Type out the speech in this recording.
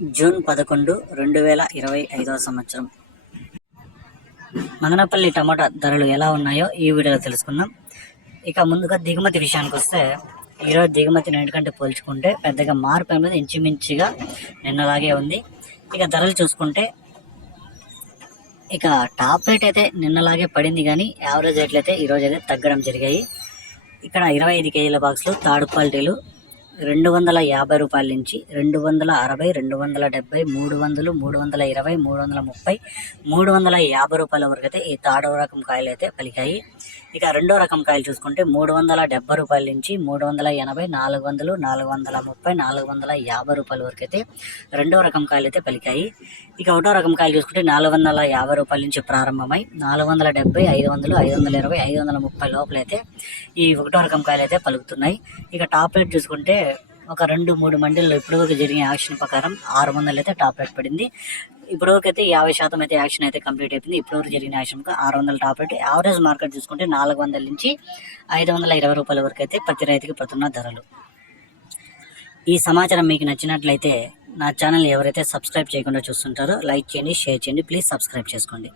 June 11, 2025 సంవత్సరం. మదనపల్లి టమాటా ధరలు ఎలా ఉన్నాయో ఈ వీడియోలో తెలుసుకుందాం. ఇక ముందుగా దిగుమతి విషయానికి వస్తే, ఈరోజు దిగుమతి నిన్నటికంటే పోల్చుకుంటే పెద్దగా మార్పు అనేది ఇంచుమించుగా నిన్నలాగే ఉంది. ఇక ధరలు చూసుకుంటే, ఇక టాప్ రేట్ అయితే నిన్నలాగే పడింది, కానీ యావరేజ్ రేట్లు అయితే ఈరోజు అయితే తగ్గడం జరిగాయి. ఇక్కడ 25 కేజీల బాక్సులు థర్డ్ క్వాలిటీలు 250 రూపాయల నుంచి 260, 270, 300, 320, 330, 350 రూపాయల వరకు అయితే ఈ థర్డ్ రకం కాయలు అయితే పలికాయి. ఇక రెండో రకం కాయలు చూసుకుంటే 370 రూపాయల నుంచి 380, 400, 430, 450 రూపాయల వరకు అయితే రెండో రకం కాయలు అయితే పలికాయి. ఇక ఒకటో రకం కాయలు చూసుకుంటే 450 రూపాయల నుంచి ప్రారంభమై 470, 500, 520, 530 లోపలైతే ఈ ఒకటో రకం కాయలు అయితే పలుకుతున్నాయి. ఇక టాప్ రేట్ చూసుకుంటే ఒక 2-3 మండీల్లో ఇప్పటివరకు జరిగిన యాక్షన్ ప్రకారం 600 అయితే టాప్ రేట్ పడింది. ఇప్పటివరకు అయితే 50% అయితే యాక్షన్ అయితే కంప్లీట్ అయిపోయింది. ఇప్పటివరకు జరిగిన action 600 top rate. Average market చూసుకుంటే 400 నుంచి 520 రూపాయల వరకు అయితే ప్రతి రైతుకి పడుతున్న ధరలు. ఈ సమాచారం మీకు నచ్చినట్లయితే నా ఛానల్ ఎవరైతే సబ్స్క్రైబ్ చేయకుండా చూస్తుంటారో లైక్ చేయండి, షేర్ చేయండి, ప్లీజ్ సబ్స్క్రైబ్ చేసుకోండి.